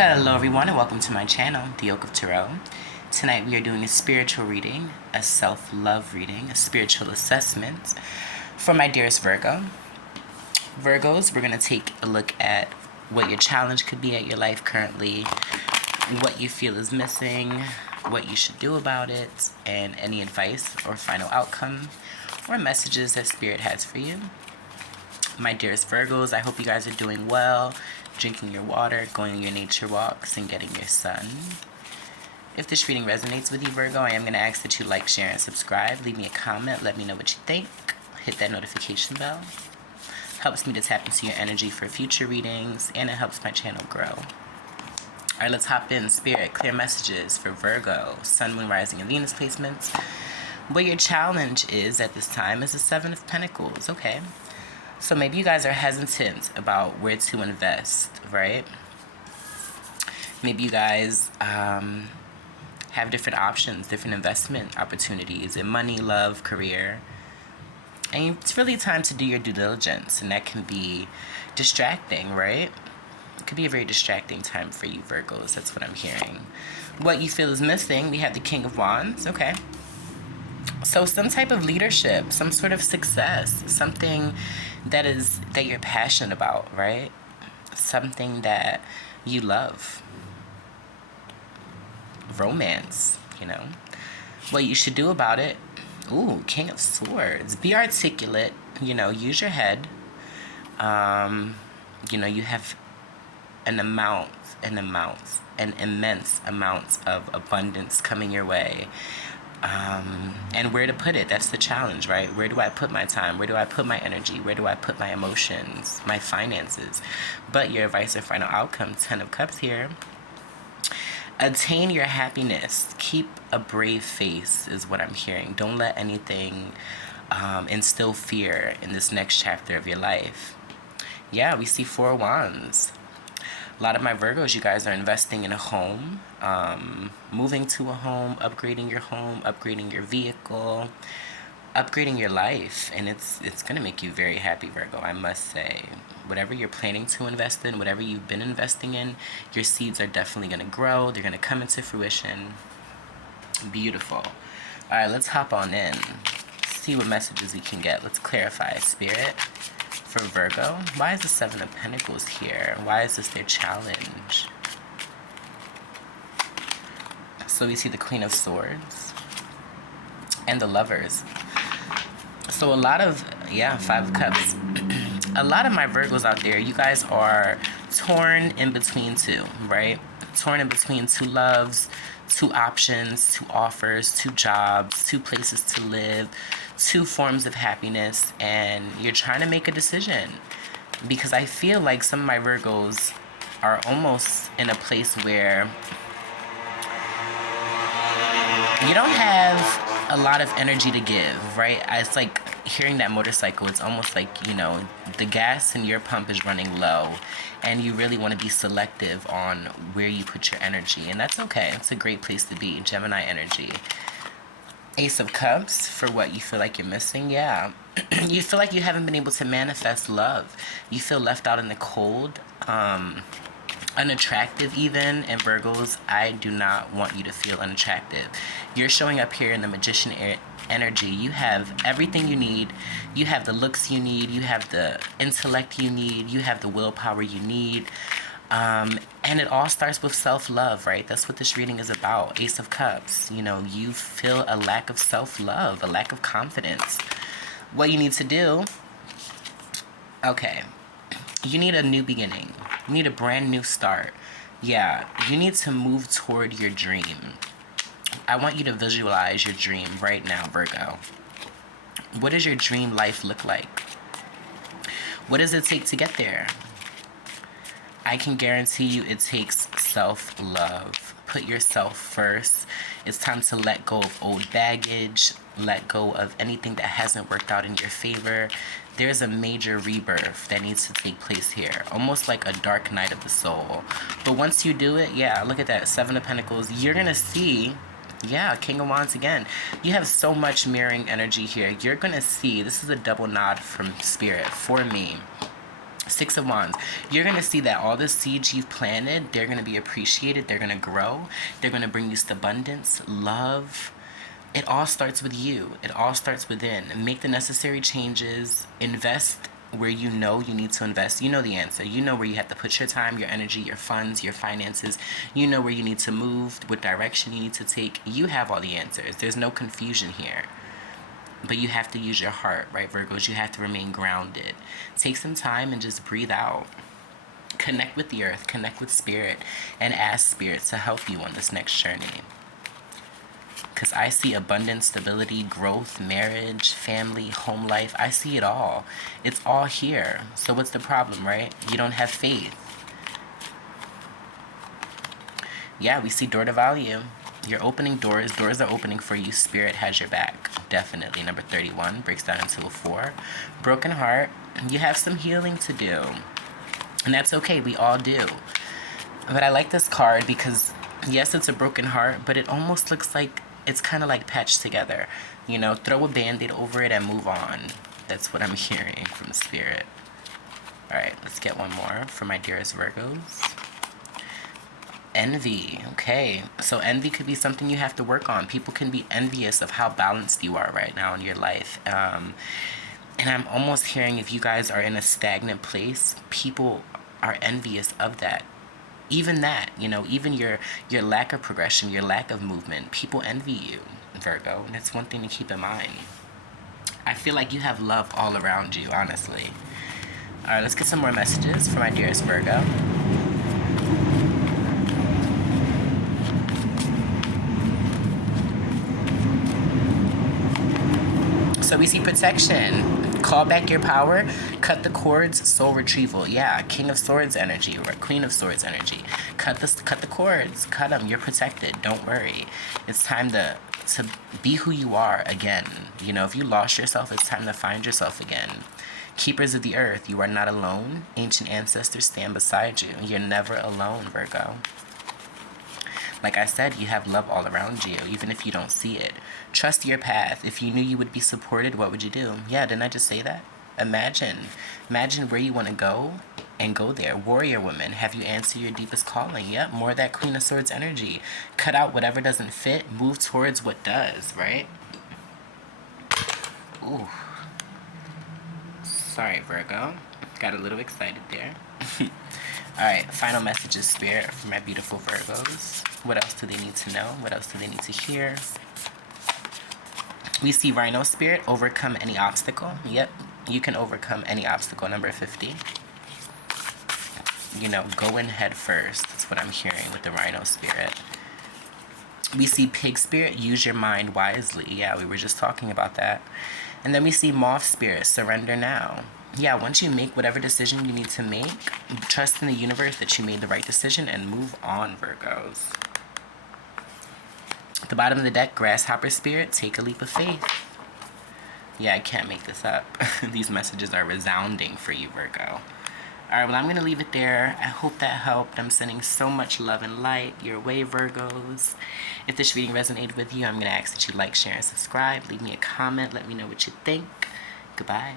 Hello everyone and welcome to my channel, The Oak of Tarot. Tonight we are doing a spiritual reading, a self-love reading, a spiritual assessment for my dearest Virgo. Virgos, we're going to take a look at what your challenge could be at your life currently, what you feel is missing, what you should do about it, and any advice or final outcome or messages that Spirit has for you. My dearest Virgos, I hope you guys are doing well, drinking your water, going on your nature walks, and getting your sun. If this reading resonates with you, Virgo, I am going to ask that you like, share, and subscribe. Leave me a comment. Let me know what you think. Hit that notification bell. Helps me to tap into your energy for future readings, and it helps my channel grow. All right, let's hop in. Spirit, clear messages for Virgo, Sun, Moon, Rising, and Venus placements. What your challenge is at this time is the Seven of Pentacles, okay? So maybe you guys are hesitant about where to invest, right? Maybe you guys have different options, different investment opportunities in money, love, career. And it's really time to do your due diligence, and that can be distracting, right? It could be a very distracting time for you, Virgos. That's what I'm hearing. What you feel is missing, we have the King of Wands, okay? So some type of leadership, some sort of success, something that you're passionate about, right? Something that you love. Romance, you know. What you should do about it, ooh, King of Swords. Be articulate, you know, use your head. You know, you have an immense amount of abundance coming your way. And where to put it, that's the challenge, right? Where do I put my time? Where do I put my energy? Where do I put my emotions, my finances? But your advice or final outcome, 10 of Cups here. Attain your happiness. Keep a brave face is what I'm hearing. Don't let anything instill fear in this next chapter of your life. Yeah, we see 4 Wands. A lot of my Virgos, you guys are investing in a home, moving to a home, upgrading your vehicle, upgrading your life, and it's going to make you very happy, Virgo, I must say. Whatever you're planning to invest in, whatever you've been investing in, your seeds are definitely going to grow. They're going to come into fruition. Beautiful. All right, let's hop on in. See what messages we can get. Let's clarify, Spirit. For Virgo, why is the Seven of Pentacles here? Why is this their challenge? So we see the Queen of Swords and the Lovers. So a lot of, 5 of Cups. A lot of my Virgos out there, you guys are torn in between two, right? Torn in between 2 loves, 2 options, 2 offers, 2 jobs, 2 places to live, 2 forms of happiness, and you're trying to make a decision. Because I feel like some of my Virgos are almost in a place where you don't have a lot of energy to give, right? It's like hearing that motorcycle. It's almost like, you know, the gas in your pump is running low, and you really want to be selective on where you put your energy, and that's okay. It's a great place to be. Gemini energy. Ace of Cups for what you feel like you're missing. Yeah. You feel like you haven't been able to manifest love. You feel left out in the cold, unattractive even. And Virgos, I do not want you to feel unattractive. You're showing up here in the Magician energy. You have everything you need. You have the looks you need. You have the intellect you need. You have the willpower you need. And it all starts with self-love, right? That's what this reading is about. Ace of Cups. You know, you feel a lack of self-love, a lack of confidence. What you need to do, okay, you need a new beginning. You need a brand new start. Yeah, you need to move toward your dream. I want you to visualize your dream right now, Virgo. What does your dream life look like? What does it take to get there? I can guarantee you it takes self-love. Put yourself first. It's time to let go of old baggage, let go of anything that hasn't worked out in your favor. There's a major rebirth that needs to take place here, almost like a dark night of the soul. But once you do it, yeah, look at that, 7 of Pentacles. You're going to see, yeah, King of Wands again. You have so much mirroring energy here. You're going to see, this is a double nod from Spirit for me. Six of Wands. You're going to see that all the seeds you've planted, they're going to be appreciated. They're going to grow. They're going to bring you abundance, love. It all starts with you. It all starts within. Make the necessary changes. Invest where you know you need to invest. You know the answer. You know where you have to put your time, your energy, your funds, your finances. You know where you need to move, what direction you need to take. You have all the answers. There's no confusion here. But you have to use your heart, right, Virgos? You have to remain grounded. Take some time and just breathe out. Connect with the earth, connect with spirit, and ask spirit to help you on this next journey. Because I see abundance, stability, growth, marriage, family, home life. I see it all. It's all here. So what's the problem, right? You don't have faith. Yeah, we see door to value. You're opening doors. Doors are opening for you. Spirit has your back. Definitely. Number 31 breaks down into a 4. Broken heart. You have some healing to do. And that's okay. We all do. But I like this card because, yes, it's a broken heart, but it almost looks like it's kind of like patched together. You know, throw a Band-Aid over it and move on. That's what I'm hearing from Spirit. All right, let's get one more for my dearest Virgos. Envy. Okay, so envy could be something you have to work on. People can be envious of how balanced you are right now in your life. And I'm almost hearing if you guys are in a stagnant place, people are envious of that. Even that, you know, even your lack of progression, your lack of movement, people envy you, Virgo. And that's one thing to keep in mind. I feel like you have love all around you, honestly. All right, let's get some more messages for my dearest Virgo. So we see protection. Call back your power. Cut the cords. Soul retrieval. Yeah, King of Swords energy or Queen of Swords energy. Cut the cords. Cut them. You're protected. Don't worry. It's time to be who you are again. You know, if you lost yourself, it's time to find yourself again. Keepers of the earth, you are not alone. Ancient ancestors stand beside you. You're never alone, Virgo. Like I said, you have love all around you, even if you don't see it. Trust your path. If you knew you would be supported, what would you do? Yeah, didn't I just say that? Imagine where you want to go and go there. Warrior woman, have you answered your deepest calling? Yep, more of that Queen of Swords energy. Cut out whatever doesn't fit. Move towards what does, right? Ooh. Sorry, Virgo. Got a little excited there. Alright, final messages, Spirit, for my beautiful Virgos. What else do they need to know? What else do they need to hear? We see Rhino Spirit, overcome any obstacle. Yep, you can overcome any obstacle. Number 50. You know, go in head first. That's what I'm hearing with the Rhino Spirit. We see Pig Spirit, use your mind wisely. Yeah, we were just talking about that. And then we see Moth Spirit, surrender now. Yeah, once you make whatever decision you need to make, trust in the universe that you made the right decision and move on, Virgos. At the bottom of the deck, Grasshopper Spirit, take a leap of faith. Yeah, I can't make this up. These messages are resounding for you, Virgo. All right, well, I'm going to leave it there. I hope that helped. I'm sending so much love and light your way, Virgos. If this reading resonated with you, I'm going to ask that you like, share, and subscribe. Leave me a comment. Let me know what you think. Goodbye.